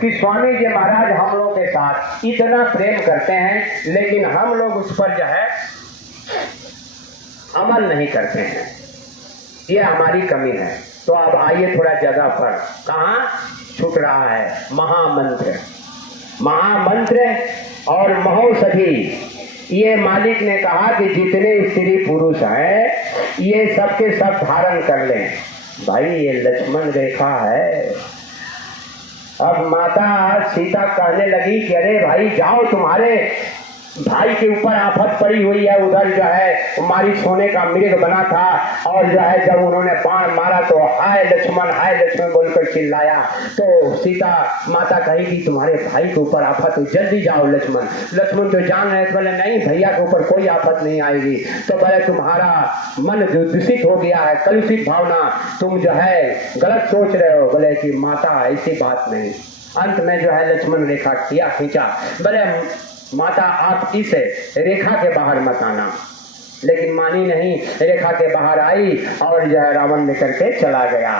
कि स्वामी जी महाराज हम लोग के साथ इतना प्रेम करते हैं, लेकिन हम लोग उस पर जो है अमल नहीं करते हैं। ये हमारी कमी है। तो अब आइए थोड़ा जगह पर कहाँ छूट रहा है महामंत्र। महामंत्र और महौषधि, ये मालिक ने कहा कि जितने स्त्री पुरुष हैं ये सबके सब धारण कर लें। भाई ये लक्ष्मण रेखा है। अब माता सीता कहने लगी कि अरे भाई जाओ, तुम्हारे भाई के ऊपर आफत पड़ी हुई है। उधर जो है हमारी सोने का मृग बना था, और जो है जब उन्होंने बाण मारा तो हाय लक्ष्मण बोलकर चिल्लाया। तो सीता माता कहेगी तुम्हारे भाई के ऊपर आफत है, जल्दी जाओ लक्ष्मण। लक्ष्मण तो जान रहे थे, बोले नहीं भैया के ऊपर कोई आफत नहीं आएगी। तो बोले तुम्हारा मन जो दूषित हो गया है, कलुषित भावना, तुम जो है गलत सोच रहे हो। बोले कि माता ऐसी बात नहीं। अंत में जो है लक्ष्मण रेखा खींचा। बोले माता आप इस रेखा के बाहर मत आना, लेकिन मानी नहीं, रेखा के बाहर आई और जो है रावण लेकर के चला गया।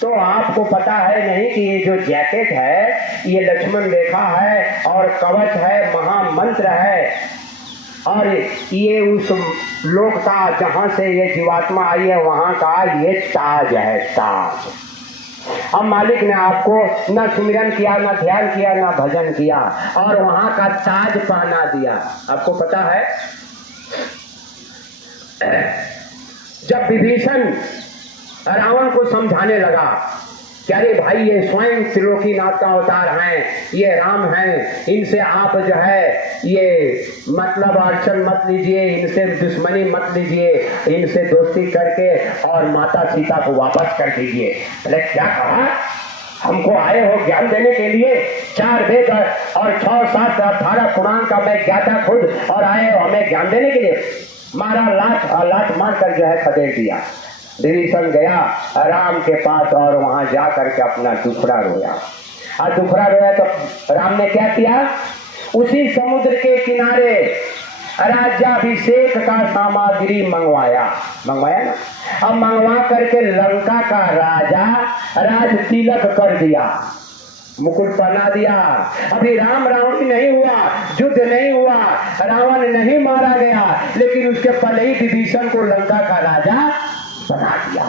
तो आपको पता है नहीं कि ये जो जैकेट है ये लक्ष्मण रेखा है और कवच है, महामंत्र है, और ये उस लोक का जहां से ये जीवात्मा आई है वहां का ये ताज है, ताज। अब मालिक ने आपको न सुमिरन किया, न ध्यान किया, न भजन किया, और वहां का ताज पहना दिया। आपको पता है जब विभीषण रावण को समझाने लगा कि अरे भाई ये स्वयं त्रिलोकीनाथ का अवतार हैं, ये राम हैं, इनसे आप जो है ये मतलब अड़चन मत लीजिए, इनसे दुश्मनी मत लीजिए, इनसे दोस्ती करके और माता सीता को वापस कर दीजिए। अरे क्या कहा, हमको आए हो ज्ञान देने के लिए? 4 वेद और 6, 7, 18 पुराण का मैं ज्ञाता खुद, और आए हो हमें ज्ञान देने के लिए? मारा, लात मार कर जो है खदेड़ दिया। विभीषण गया राम के पास और वहां जा करके अपना दुखड़ा रोया। और दुखड़ा रोया तो राम ने क्या किया, उसी समुद्र के किनारे राज्याभिषेक का सामग्री मंगवाया ना। अब मंगवा करके लंका का राजा राज तिलक कर दिया, मुकुट पहना दिया। अभी राम रावण नहीं हुआ, युद्ध नहीं हुआ, रावण नहीं मारा गया, लेकिन उसके पहले ही विभीषण को लंका का राजा बना दिया।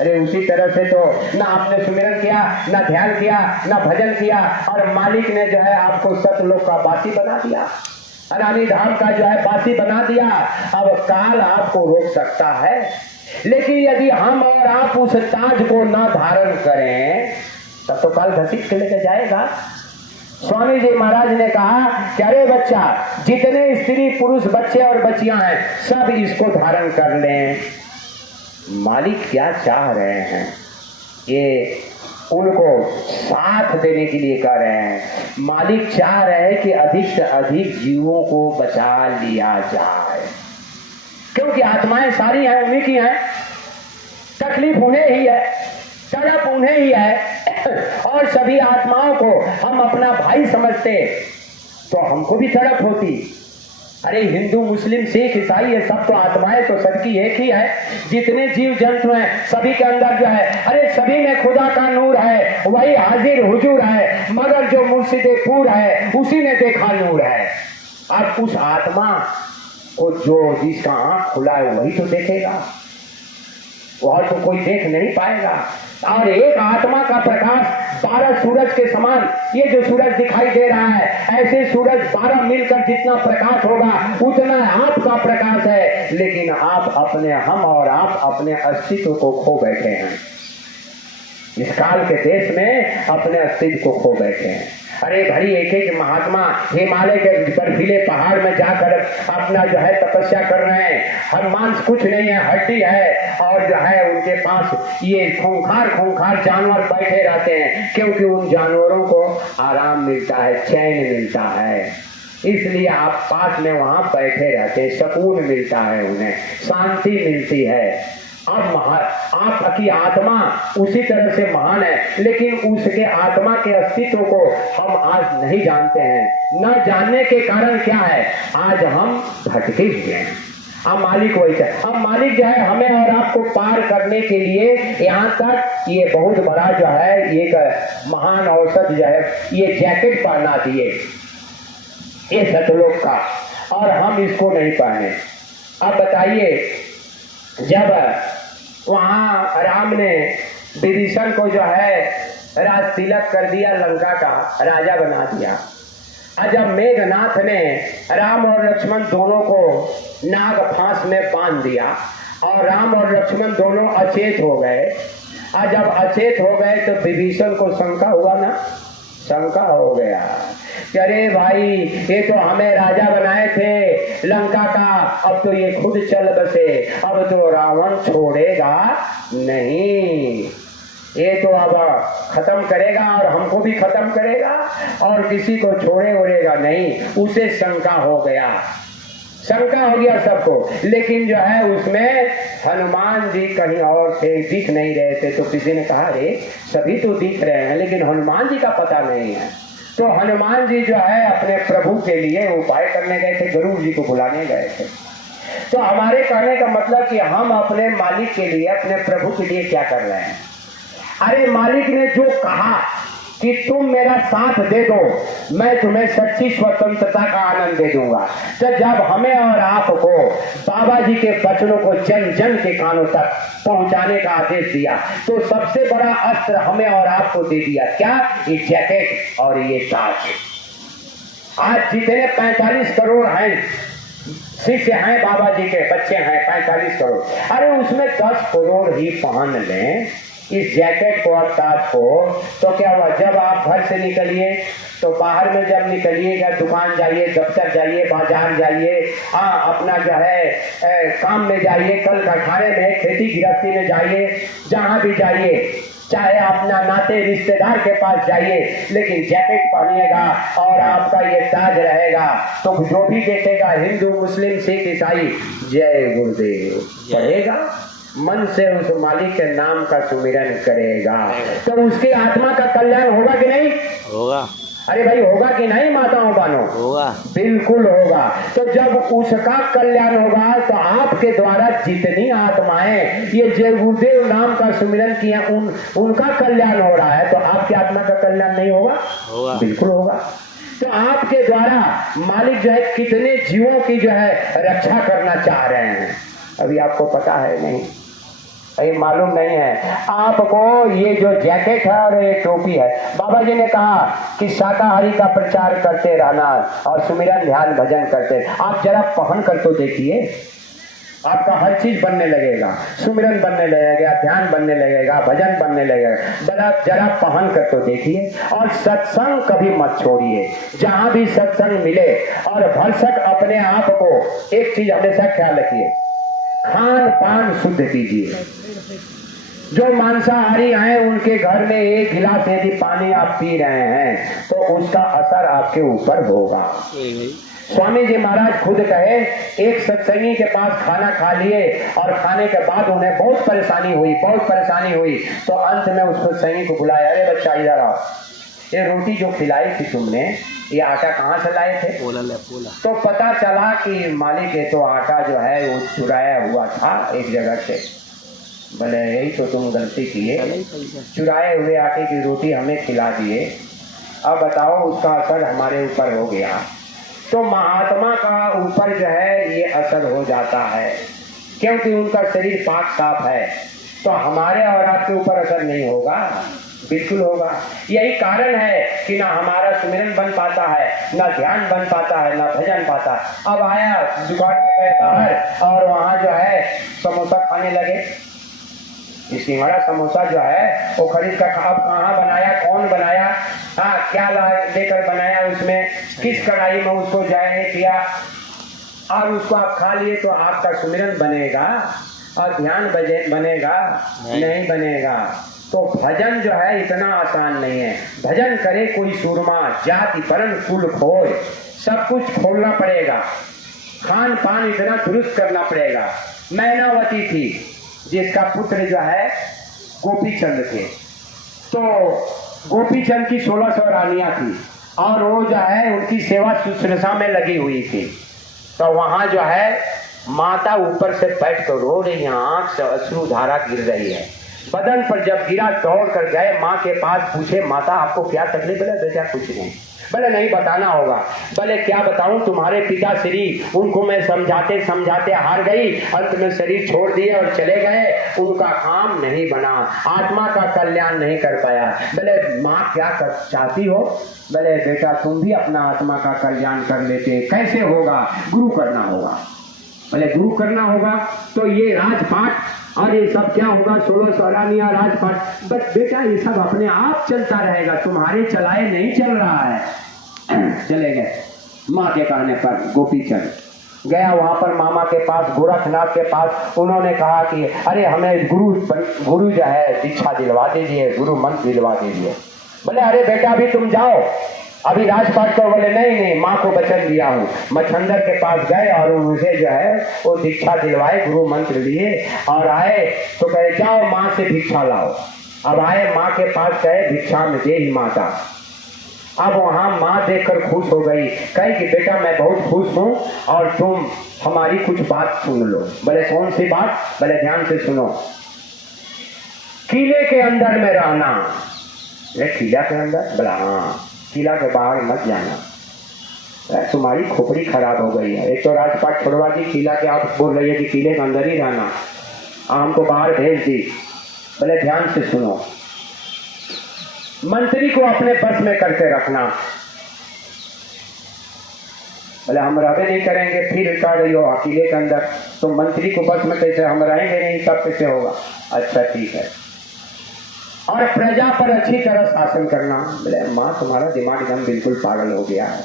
अरे उसी तरह से तो ना आपने सुमिरन किया, ना ध्यान किया, ना भजन किया, और मालिक ने जो है आपको सतलोक का बासी बना दिया, अनानी धाम का जो है बासी बना दिया। अब काल आपको रोक सकता है, लेकिन यदि हम और आप उस ताज को ना धारण करें तब तो काल घसीट के लेकर जाएगा। स्वामी जी महाराज ने कहा कि अरे बच्चा, जितने स्त्री पुरुष बच्चे और बच्चियां हैं सब इसको धारण कर लें। मालिक क्या चाह रहे हैं, ये उनको साथ देने के लिए कह रहे हैं। मालिक चाह रहे हैं कि अधिक से अधिक जीवों को बचा लिया जाए, क्योंकि आत्माएं सारी हैं उन्हीं की हैं, तकलीफ उन्हें ही है, तड़प उन्हें ही है, और सभी आत्माओं को हम अपना भाई समझते तो हमको भी तड़प होती। अरे हिंदू मुस्लिम सिख ईसाई ये सब तो आत्माएं तो सबकी एक ही है। जितने जीव जंतु हैं सभी के अंदर जो है, अरे सभी में खुदा का नूर है, वही हाजिर हुजूर है, मगर जो मुर्शिदे पूर है उसी ने देखा नूर है। अब उस आत्मा को जो जिसका आंख खुला है वही तो देखेगा, और तो कोई देख नहीं पाएगा। और एक आत्मा का प्रकाश 12 सूरज के समान, ये जो सूरज दिखाई दे रहा है ऐसे सूरज 12 मिलकर जितना प्रकाश होगा उतना आपका प्रकाश है, लेकिन आप अपने, हम और आप अपने अस्तित्व को खो बैठे हैं। इस काल के देश में अपने अस्तित्व को खो बैठे हैं। अरे भाई एक एक महात्मा हिमालय के बर्फीले पहाड़ में जाकर अपना जो है तपस्या कर रहे हैं। हर मांस कुछ नहीं है, हड्डी है, और जो है उनके पास ये खूंखार जानवर बैठे रहते हैं, क्योंकि उन जानवरों को आराम मिलता है, चैन मिलता है, इसलिए आप पास में वहां बैठे रहते हैं, सुकून मिलता है, उन्हें शांति मिलती है। अब आपकी आत्मा उसी तरह से महान है, लेकिन उसके आत्मा के अस्तित्व को हम आज नहीं जानते हैं। न जानने के कारण क्या है, आज हम भटके हुए हैं, अब मालिक वही है। अब मालिक जो है हमें और आपको पार करने के लिए यहाँ तक ये बहुत बड़ा जो है एक महान औसत जो है ये जैकेट पहना दिए ये सतलोक का, और हम इसको नहीं पहने। अब बताइए, जब वहाँ राम ने विभीषण को जो है राज तिलक कर दिया, लंका का राजा बना दिया, और जब मेघनाथ ने राम और लक्ष्मण दोनों को नाग फांस में बांध दिया और राम और लक्ष्मण दोनों अचेत हो गए, और जब अचेत हो गए तो विभीषण को शंका हुआ ना, शंका हो गया कि अरे भाई ये तो हमें राजा बनाए थे लंका का, अब तो ये खुद चल बसे, अब तो रावण छोड़ेगा नहीं, ये तो अब खत्म करेगा और हमको भी खत्म करेगा और किसी को छोड़े ओढ़ेगा नहीं। उसे शंका हो गया, शंका हो गया सबको। लेकिन जो है उसमें हनुमान जी कहीं और थे, दिख नहीं रहे थे। तो किसी ने कहा अरे सभी तो दिख रहे हैं लेकिन हनुमान जी का पता नहीं है। तो हनुमान जी जो है अपने प्रभु के लिए उपाय करने गए थे, गरुड़ जी को बुलाने गए थे। तो हमारे कहने का मतलब कि हम अपने मालिक के लिए, अपने प्रभु के लिए क्या कर रहे हैं? अरे मालिक ने जो कहा कि तुम मेरा साथ दे दो, मैं तुम्हें सच्ची स्वतंत्रता का आनंद दे दूंगा। तो जब हमें और आपको बाबा जी के वचनों को जन जन के कानों तक पहुंचाने का आदेश दिया, तो सबसे बड़ा अस्त्र हमें और आपको दे दिया क्या? ये जैकेट और ये ताज। आज जितने 45 करोड़ हैं शिष्य हैं बाबा जी के, बच्चे हैं 45 करोड़, अरे उसमें 10 करोड़ ही पहन लें इस जैकेट को और ताज को, तो क्या हुआ? जब आप घर से निकलिए तो बाहर में जब निकलिएगा, दुकान जाइए, दफ्तर जाइए, बाजार जाइए, हाँ अपना जो है काम में जाइए, कल कारखाने में, खेती गृहस्थी में जाइए, जहाँ भी जाइए, चाहे अपना नाते रिश्तेदार के पास जाइए, लेकिन जैकेट पहनिएगा और आपका ये ताज रहेगा, तो जो भी देखेगा हिंदू मुस्लिम सिख ईसाई जय गुरुदेव पढ़ेगा, मन से उस मालिक के नाम का सुमिरन करेगा, तो उसकी आत्मा का कल्याण होगा कि नहीं होगा? अरे भाई होगा कि नहीं माताओं बहनों? होगा, बिल्कुल होगा। तो जब उसका कल्याण होगा तो आपके द्वारा जितनी आत्माएं ये जय गुरुदेव नाम का सुमिरन किया उनका कल्याण हो रहा है, तो आपकी आत्मा का कल्याण नहीं होगा? होगा, बिल्कुल होगा। तो आपके द्वारा मालिक जो है कितने जीवों की जो है रक्षा करना चाह रहे हैं, अभी आपको पता है नहीं, अभी मालूम नहीं है आपको। ये जो जैकेट है और ये टोपी है, बाबा जी ने कहा कि शाकाहारी का प्रचार करते रहना और सुमिरन ध्यान भजन करते, आप जरा पहन कर तो देखिए, आपका हर चीज बनने लगेगा, सुमिरन बनने लगेगा, ध्यान बनने लगेगा, भजन बनने लगेगा, जरा पहन कर तो देखिए। और सत्संग कभी मत छोड़िए, जहां भी सत्संग मिले, और भरसक अपने आप को एक चीज हमेशा ख्याल रखिए, खान पान शुद्ध कीजिए। जो मांसाहारी हैं उनके घर में एक गिलास यदि पानी आप पी रहे हैं तो उसका असर आपके ऊपर होगा। स्वामी जी महाराज खुद कहे, एक सत्संगी के पास खाना खा लिए और खाने के बाद उन्हें बहुत परेशानी हुई, तो अंत में उस सत्संगी को बुलाया, अरे बच्चा इधर आओ, ये रोटी जो खिलाई थी तुमने, ये आटा कहाँ से लाए थे? पोला। तो पता चला कि मालिक ये तो आटा जो है वो चुराया हुआ था एक जगह से। बोले यही तो तुम गलती किए, चुराए हुए आटे की रोटी हमें खिला दिए, अब बताओ उसका असर हमारे ऊपर हो गया। तो महात्मा का ऊपर जो है ये असर हो जाता है, क्योंकि उनका शरीर पाक साफ है, तो हमारे और आपके ऊपर असर नहीं होगा, बिल्कुल होगा। यही कारण है कि ना हमारा सुमिरन बन पाता है, ना ध्यान बन पाता है, ना भजन पाता है। अब आया दुकान में गए बाहर और वहाँ जो है समोसा खाने लगे, सिंघड़ा समोसा जो है वो खरीद कर, अब कहाँ बनाया, कौन बनाया, हाँ क्या लेकर बनाया, उसमें किस कढ़ाई में उसको जाए किया, और उसको आप खा लिए तो आपका सुमिरन बनेगा और ध्यान बनेगा नहीं बनेगा। तो भजन जो है इतना आसान नहीं है। भजन करे कोई सूरमा, जाति वर्ण कुल खोज, सब कुछ खोलना पड़ेगा, खान पान इतना दुरुस्त करना पड़ेगा। मैनावती थी जिसका पुत्र जो है गोपीचंद थे, तो गोपीचंद की 1600 रानियां थी और वो जो है उनकी सेवा शुश्रूषा में लगी हुई थी। तो वहां जो है माता ऊपर से बैठ कर रो रही है, आंख से अश्रु धारा गिर रही है। बदन पर जब गिरा दौड़ कर गए माँ के पास, पूछे माता आपको क्या तकलीफ? बोले बेटा कुछ नहीं। बोले नहीं बताना होगा। बोले क्या बताऊं? तुम्हारे पिता श्री, उनको मैं समझाते समझाते हार गई, अंत में शरीर छोड़ दिए और चले गए, उनका काम नहीं बना, आत्मा का कल्याण नहीं कर पाया। बोले माँ क्या कर चाहती हो? बोले बेटा तुम भी अपना आत्मा का कल्याण कर लेते। कैसे होगा? गुरु करना होगा। बोले गुरु करना होगा तो ये राजपाट और ये सब क्या होगा? 16 सौरानिया राजपाट। बस बेटा ये सब अपने आप चलता रहेगा, तुम्हारे चलाए नहीं चल रहा है। चले गए माँ के कहने पर। गोपीचंद गया वहां पर मामा के पास, गोरखनाथ के पास। उन्होंने कहा कि अरे हमें गुरु जो है दीक्षा दिलवा दीजिए, गुरु मंत्र दिलवा दीजिए। बोले अरे बेटा अभी तुम जाओ, अभी राजपाट को। बोले नहीं नहीं, माँ को वचन दिया हूँ। मच्छंदर के पास गए और उनसे जो है वो दीक्षा दिलवाए, गुरु मंत्र लिए और आए तो कहे जाओ माँ से भिक्षा लाओ। अब आए माँ के पास, गए भिक्षा में दे ही माता। अब वहां माँ देखकर खुश हो गई, कहे कि बेटा मैं बहुत खुश हूँ और तुम हमारी कुछ बात सुन लो। बोले कौन सी बात? बोले ध्यान से सुनो। किले के अंदर में रहना। किला के अंदर? बोला हाँ, किला के बाहर मत जाना, तुम्हारी खोपड़ी खराब हो गई है। एक तो राजपाट छोड़वा दी, किला के आप बोल रही है कि किले के अंदर ही रहना, हमको बाहर भेज दी। बोले ध्यान से सुनो, मंत्री को अपने बस में करके रखना। बोले हम रहबे नहीं करेंगे। फिर कह रही हो किले के अंदर, तो मंत्री को बस में कैसे? हम रहेंगे नहीं, सब कैसे होगा? अच्छा ठीक है। और प्रजा पर अच्छी तरह शासन करना। बोले माँ तुम्हारा दिमाग एकदम बिल्कुल पागल हो गया है।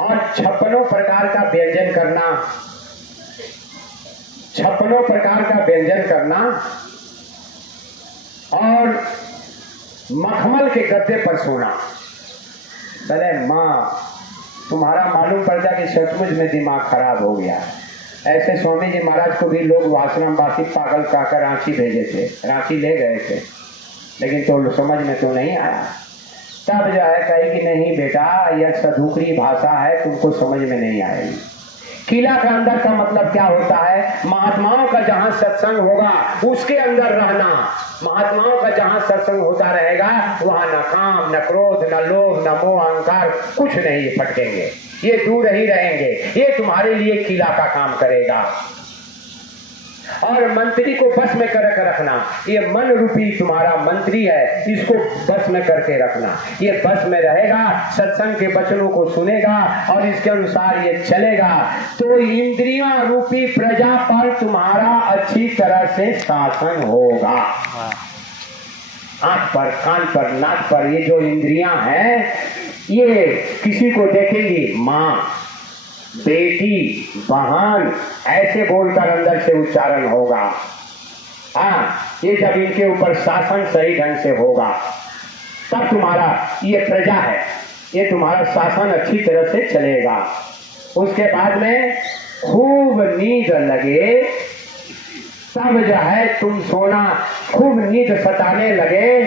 और 56 प्रकार का व्यंजन करना, 56 प्रकार का व्यंजन करना और मखमल के गद्दे पर सोना। बोले माँ तुम्हारा मालूम पड़ता कि सचमुच में दिमाग खराब हो गया। ऐसे स्वामी जी महाराज को भी लोग आश्रमवासी पागल कहकर रांची भेजे थे, रांची ले गए थे, लेकिन तो समझ में तो नहीं आया। तब जो है कही कि नहीं बेटा यह सधुकरी भाषा है, तुमको समझ में नहीं आएगी। किला के अंदर का मतलब क्या होता है? महात्माओं का जहाँ सत्संग होगा उसके अंदर रहना। महात्माओं का जहाँ सत्संग होता रहेगा वहाँ न काम, न क्रोध, न लोभ, न मोह, अहंकार कुछ नहीं फटकेंगे, ये दूर ही रहेंगे। ये तुम्हारे लिए किला का काम करेगा। और मंत्री को बस में करके रखना। ये मन रूपी तुम्हारा मंत्री है, इसको बस में करके रखना। ये बस में रहेगा, सत्संग के वचनों को सुनेगा और इसके अनुसार ये चलेगा, तो इंद्रियां रूपी प्रजा पर तुम्हारा अच्छी तरह से शासन होगा। आंख पर, कान पर, नाक पर ये जो इंद्रियां हैं ये किसी को देखेंगी, माँ, बेटी, बहन, ऐसे बोलकर अंदर से उच्चारण होगा। हाँ, ये जब इनके ऊपर शासन सही ढंग से होगा तब तुम्हारा ये प्रजा है, ये तुम्हारा शासन अच्छी तरह से चलेगा। उसके बाद में खूब नींद लगे तब जो है तुम सोना। खूब नींद सताने लगे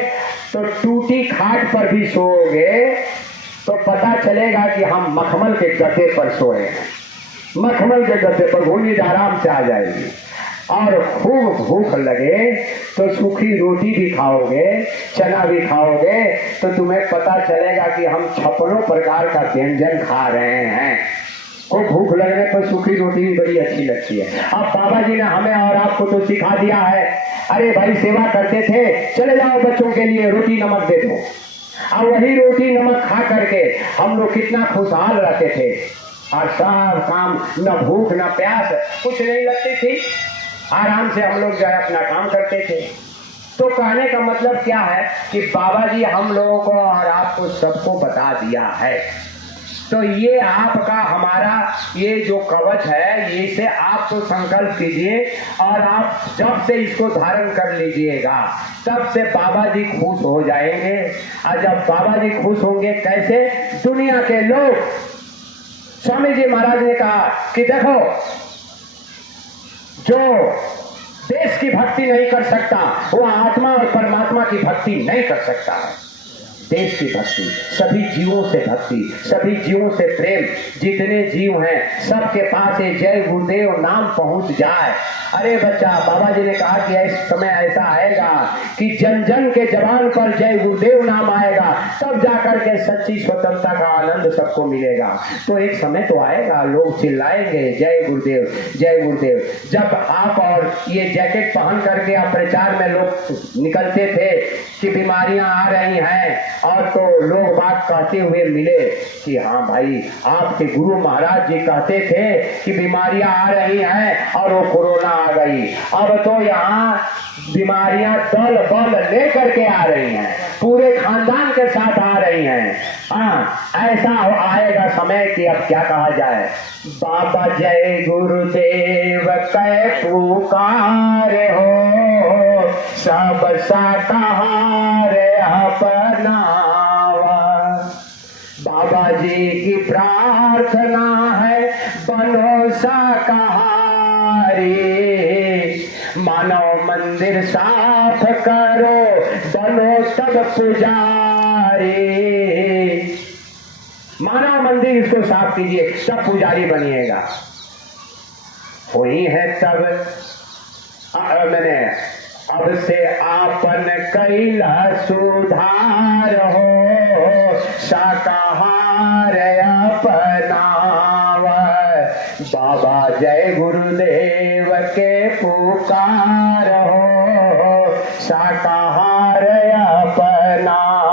तो टूटी खाट पर भी सोओगे तो पता चलेगा कि हम मखमल के गद्दे पर सोए हैं। मखमल के गद्दे पर नींद आराम से आ जाएगी। और खूब भूख लगे तो सूखी रोटी भी खाओगे, चना भी खाओगे, तो तुम्हें पता चलेगा कि हम 56 प्रकार का व्यंजन खा रहे हैं। को भूख लगने पर सूखी रोटी भी बड़ी अच्छी लगती है। अब बाबा जी ने हमें और आपको तो सिखा दिया है, अरे भाई सेवा करते थे, चले जाओ बच्चों के लिए रोटी नमक दे दो। और वही रोटी नमक खा करके हम लोग कितना खुशहाल रहते थे और सब काम, न भूख न प्यास कुछ नहीं लगती थी, आराम से हम लोग जो है अपना काम करते थे। तो कहने का मतलब क्या है कि बाबा जी हम लोगों को और आपको सबको बता दिया है। तो ये आपका हमारा ये जो कवच है, ये से आप तो संकल्प कीजिए और आप जब से इसको धारण कर लीजिएगा तब से बाबा जी खुश हो जाएंगे। और जब बाबा जी खुश होंगे कैसे? दुनिया के लोग, स्वामी जी महाराज ने कहा कि देखो जो देश की भक्ति नहीं कर सकता वो आत्मा और परमात्मा की भक्ति नहीं कर सकता है। देश की भक्ति, सभी जीवों से भक्ति, सभी जीवों से प्रेम, जितने जीव हैं सबके पास ये जय गुरुदेव नाम पहुंच जाए। अरे बच्चा, बाबा जी ने कहा कि इस समय ऐसा आएगा कि जन जन के जबान पर जय गुरुदेव नाम आएगा, तब जाकर के सच्ची स्वतंत्रता का आनंद सबको मिलेगा। तो एक समय तो आएगा लोग चिल्लाएंगे जय गुरुदेव जय गुरुदेव। जब आप और ये जैकेट पहन करके आप प्रचार में लोग निकलते थे कि बीमारियां आ रही हैं, और तो लोग बात कहते हुए मिले कि हाँ भाई, आपके गुरु महाराज जी कहते थे कि बीमारियां आ रही हैं और वो कोरोना आ गई। अब तो यहाँ बीमारियां दल बल लेकर के आ रही हैं, पूरे खानदान के साथ आ रही हैं। हाँ, ऐसा आएगा समय कि अब क्या कहा जाए। बाबा जय गुरुदेव कै पुकार हो, सब शाकाहार अपनावा। बाबा जी की प्रार्थना है बनो शाकाहारी, मानव मंदिर साफ करो बनो तब पुजारी। मानव मंदिर इसको साफ कीजिए, सब पुजारी बनिएगा। वही है तब मैंने अब से आपन कैला सुधार हो, शाकाहार अपनावा। बाबा जय गुरुदेव के पुकार हो, शाकाहार अपनावा।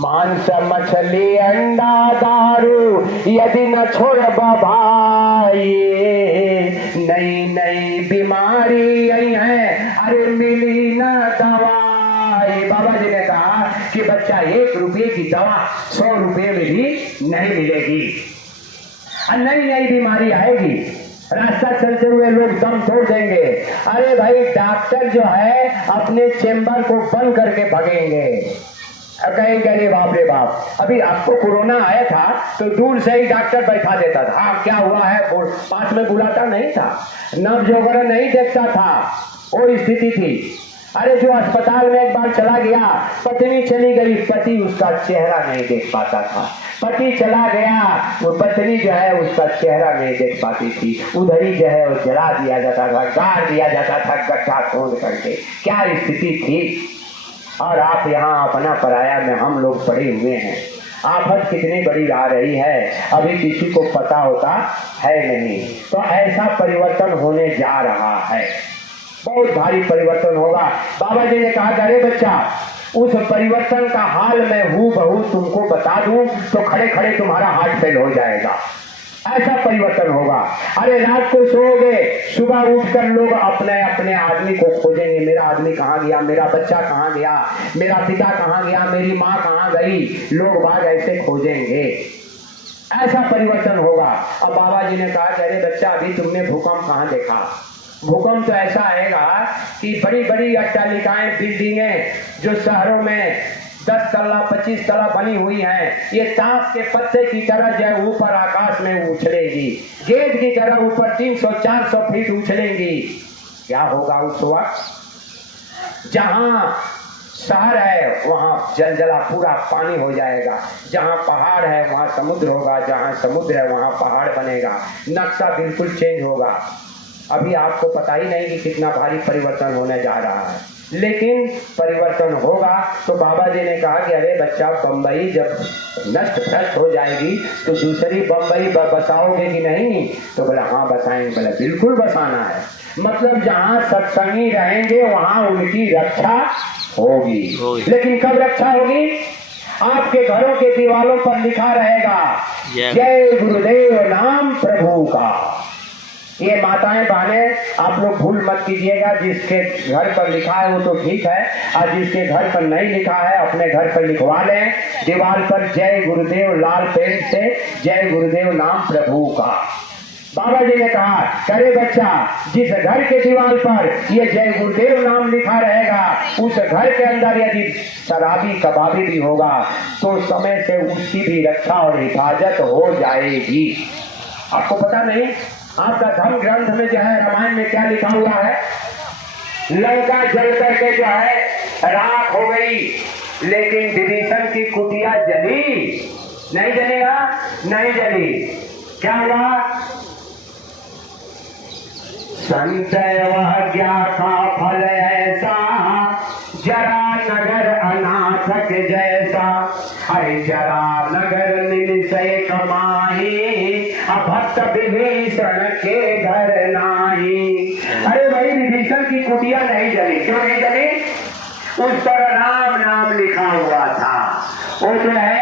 मांस मछली अंडा दारू यदि न छोड़बा भाई, नई नई बीमारी आई है, अरे मिली न दवाई। बाबा जी ने कहा कि बच्चा 1 रुपये की दवा 100 रुपये में भी नहीं मिलेगी, नई नई बीमारी आएगी। रास्ता चलते हुए लोग दम तोड़ देंगे। अरे भाई, डॉक्टर जो है अपने चेम्बर को बंद करके भगेंगे, कहेंगे अरे बाप रे बाप, अभी आपको कोरोना आया था तो दूर से ही डॉक्टर बैठा देता था, हाँ क्या हुआ है पास में बुलाता नहीं था, नब्ज वगैरह नहीं देखता था, वो स्थिति थी। अरे जो अस्पताल में एक बार चला गया, पत्नी चली गई, पति उसका चेहरा नहीं देख पाता था। पति चला गया, वो पत्नी जो है उसका चेहरा नहीं देख पाती थी, उधर ही जो है वो जला दिया जाता था, गाड़ दिया जाता था गड्ढा खोद करके। क्या स्थिति थी। और आप यहाँ अपना पराया में हम लोग पड़े हुए हैं। आफत कितनी बड़ी आ रही है, अभी किसी को पता होता है नहीं। तो ऐसा परिवर्तन होने जा रहा है, बहुत भारी परिवर्तन होगा। बाबा जी ने कहा अरे बच्चा, उस परिवर्तन का हाल मैं हूबहू तुमको बता दूं तो खड़े खड़े तुम्हारा हार्ट फेल हो जाएगा। ऐसा परिवर्तन होगा। अरे रात को सोओगे, सुबह उठकर लोग अपने अपने आदमी को खोजेंगे, मेरा आदमी कहाँ गया, मेरा बच्चा कहाँ गया, मेरा पिता कहाँ गया, मेरी माँ कहाँ गई, लोग बाग ऐसे खोजेंगे। ऐसा परिवर्तन होगा। अब बाबा जी ने कहा कि अरे बच्चा, अभी तुमने भूकंप कहाँ देखा। भूकंप तो ऐसा आएगा कि बड़ी बड़ी अट्टालिकाएं, बिल्डिंगें जो शहरों में 10 तल्ला 25 तल्ला बनी हुई हैं, ये ताश के पत्ते की तरह जो ऊपर आकाश में उछलेगी, गेंद की तरह ऊपर 300-400 फीट उछलेंगी। क्या होगा उस वक्त। जहां शहर है वहां जलजला पूरा पानी हो जाएगा, जहां पहाड़ है वहां समुद्र होगा, जहां समुद्र है वहां पहाड़ बनेगा, नक्शा बिल्कुल चेंज होगा। अभी आपको पता ही नहीं कि कितना भारी परिवर्तन होने जा रहा है, लेकिन परिवर्तन होगा। तो बाबा जी ने कहा कि अरे बच्चा, बम्बई जब नष्ट भ्रष्ट हो जाएगी तो दूसरी बम्बई बसाओगे कि नहीं। तो बोला हाँ बसाएंगे। बोला बिल्कुल बसाना है, मतलब जहाँ सत्संगी रहेंगे वहाँ उनकी रक्षा होगी। लेकिन कब रक्षा होगी। आपके घरों के दीवारों पर लिखा रहेगा जय गुरुदेव नाम प्रभु का। ये माताएं बहनें आप लोग भूल मत कीजिएगा, जिसके घर पर लिखा है वो तो ठीक है, और जिसके घर पर नहीं लिखा है अपने घर पर लिखवा लें दीवार पर जय गुरुदेव लाल पेंट से, जय गुरुदेव नाम प्रभु का। बाबा जी ने कहा करे बच्चा, जिस घर के दीवार पर ये जय गुरुदेव नाम लिखा रहेगा, उस घर के अंदर यदि शराबी कबाबी भी होगा तो समय से उसकी भी रक्षा और हिफाजत हो जाएगी। आपको पता नहीं, आपका धर्म ग्रंथ में जो है रामायण में क्या लिखा हुआ है, लंका जल करके जो है राख हो गई, लेकिन विभीषण की कुटिया जली नहीं, जलेगा नहीं जली। क्या हुआ? संशय वह ज्ञा का फल ऐसा, जरा नगर अनाथक जैसा। अरे जरा नगर निश्चय कमाही, भक्त विभीषण के घर नाही। अरे भाई विभीषण की कुटिया नहीं जली। क्यों नहीं जली? उस पर राम नाम लिखा हुआ था। वो जो है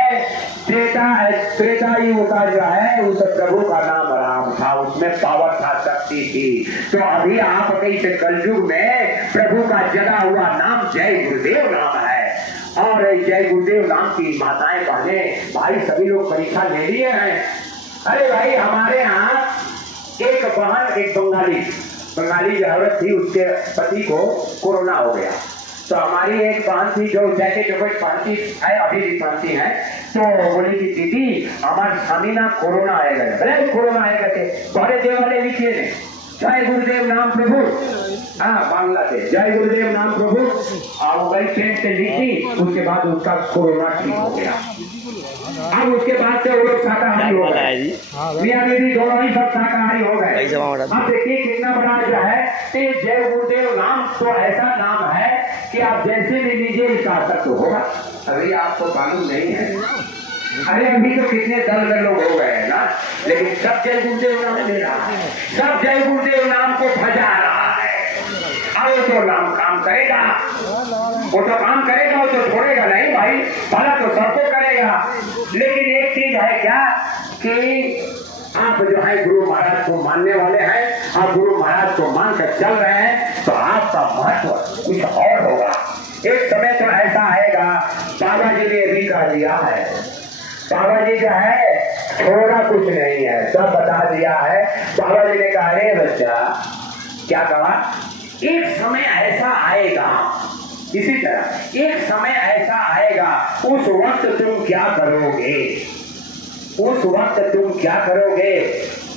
त्रेता युग का जो है उस प्रभु का नाम राम था, उसमें पावर था, शक्ति थी। तो अभी आप इस कलयुग में प्रभु का जगा हुआ नाम जय गुरुदेव नाम है। और जय गुरुदेव नाम की माताएं बहने भाई सभी लोग परीक्षा ले लिए हैं। अरे भाई हमारे यहाँ एक बहन, एक बंगाली जो औरत थी, उसके पति को कोरोना हो गया। तो हमारी एक बहन थी जो जैकेट पहनती है, अभी भी पहनती है, तो बोली कि दीदी हमारे स्वामी ना कोरोना आएगा। अरे कोरोना आएगा थे बड़े देव वाले लिखिए ने जय गुरुदेव नाम प्रभु, हाँ बांग्लादेश जय गुरुदेव नाम प्रभु। और वही ट्रेन से लिखी, उसके बाद उसका कोरोना ठीक हो गया। अब उसके बाद से वो लोग शाकाहारी हो गए, मियां बीवी दोनों ही सब शाकाहारी हो गए। अब देखिए कितना बड़ा जो है जय गुरुदेव नाम तो ऐसा नाम है कि आप जैसे भी लीजिए इसका असर तो होगा। अभी आपको कानून नहीं है। अरे अभी तो कितने दल में लोग हो गए हैं ना, लेकिन सब जय गुरुदेव नाम ले रहा है, सब जय गुरुदेव नाम को भजा रहा है। अब तो नाम काम करेगा, वो तो काम करेगा, वो तो छोड़ेगा नहीं भाई, भला तो सबको करेगा। लेकिन एक चीज है क्या कि आप जो है गुरु महाराज को मानने वाले हैं, आप गुरु महाराज को मानकर चल रहे हैं, तो आपका महत्व कुछ और होगा। एक समय तो ऐसा आएगा, बाबा जी ने भी कह दिया है, बाबा जी जो है थोड़ा कुछ नहीं है, सब बता दिया है। बाबा जी ने कहा रे बच्चा, क्या कहा? एक समय ऐसा आएगा, इसी तरह एक समय ऐसा आएगा, उस वक्त तुम क्या करोगे? उस वक्त तुम क्या करोगे?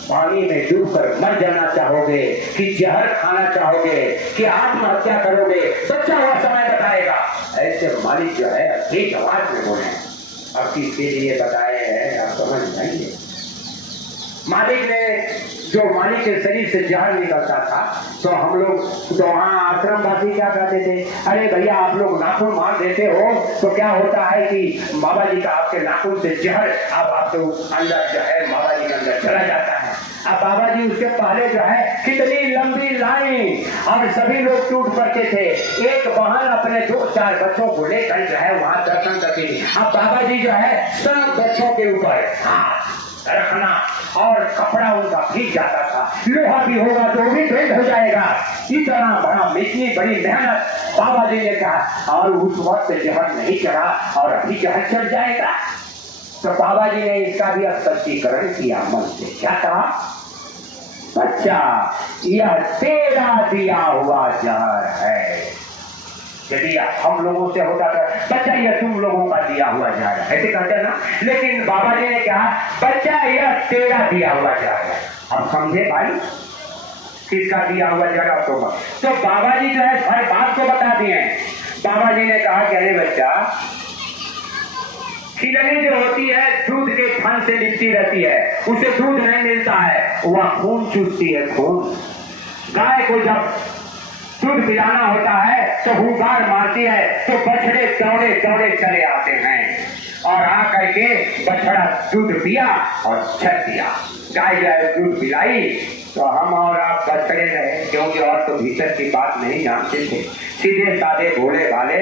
पानी में डूबकर मर जाना चाहोगे कि जहर खाना चाहोगे कि आत्महत्या करोगे? सच्चा हुआ समय बताएगा। ऐसे मालिक जो है ठीक आवाज में बोले, अब किसके लिए बताए हैं आप समझ जाएंगे। मालिक ने जो मालिक के शरीर से जहर निकलता था, तो हम लोग तो वहाँ आश्रमवासी क्या कहते थे, अरे भैया आप लोग नाखून मार देते हो तो क्या होता है कि बाबा जी का आपके नाखून से जहर अब आप तो अंदर जो है बाबा जी के अंदर चला जाता है। अब बाबा जी उसके पहले जो है कितनी लंबी लाइन, और सभी लोग टूट पड़ते थे। एक बहन अपने 2-4 बच्चों को लेकर जो है वहाँ दर्शन करती थी। अब बाबा जी जो है सब बच्चों के ऊपर हाथ रखना, और कपड़ा उनका भीग जाता था, लोहा भी होगा तो भी भेंट हो जाएगा। इतना बड़ा, इतनी बड़ी मेहनत बाबा जी ने कहा, और उस वक्त जहर नहीं चढ़ा और अभी जहर चढ़ जाएगा। तो बाबा जी ने इसका भी स्पष्टीकरण किया मन से। क्या कहा? बच्चा यह तेरा दिया हुआ जहर है। यदि हम लोगों से होता था बच्चा यह तुम लोगों का दिया हुआ जहर है, ऐसे कहते ना, लेकिन बाबा जी ने कहा बच्चा यह तेरा दिया हुआ जहर है। अब समझे भाई किसका दिया हुआ जहर? तो बाबा जी जो है हर बात को बता दिए। बाबा जी ने कहा कि अरे बच्चा, खिलनी जो होती है दूध के फन से लिपटी रहती है, उसे दूध नहीं मिलता है, वह खून चूसती है, खून। गाय को जब दूध पिलाना होता है तो हुंकार मारती है, तो बछड़े दौड़े दौड़े चले आते हैं, और आकर के बछड़ा दूध पिया और छट दिया। गाय जब दूध पिलाई तो हम और आप बछड़े रहे, क्योंकि और तो भीतर की बात नहीं जानते थे, सीधे साधे भोले भाले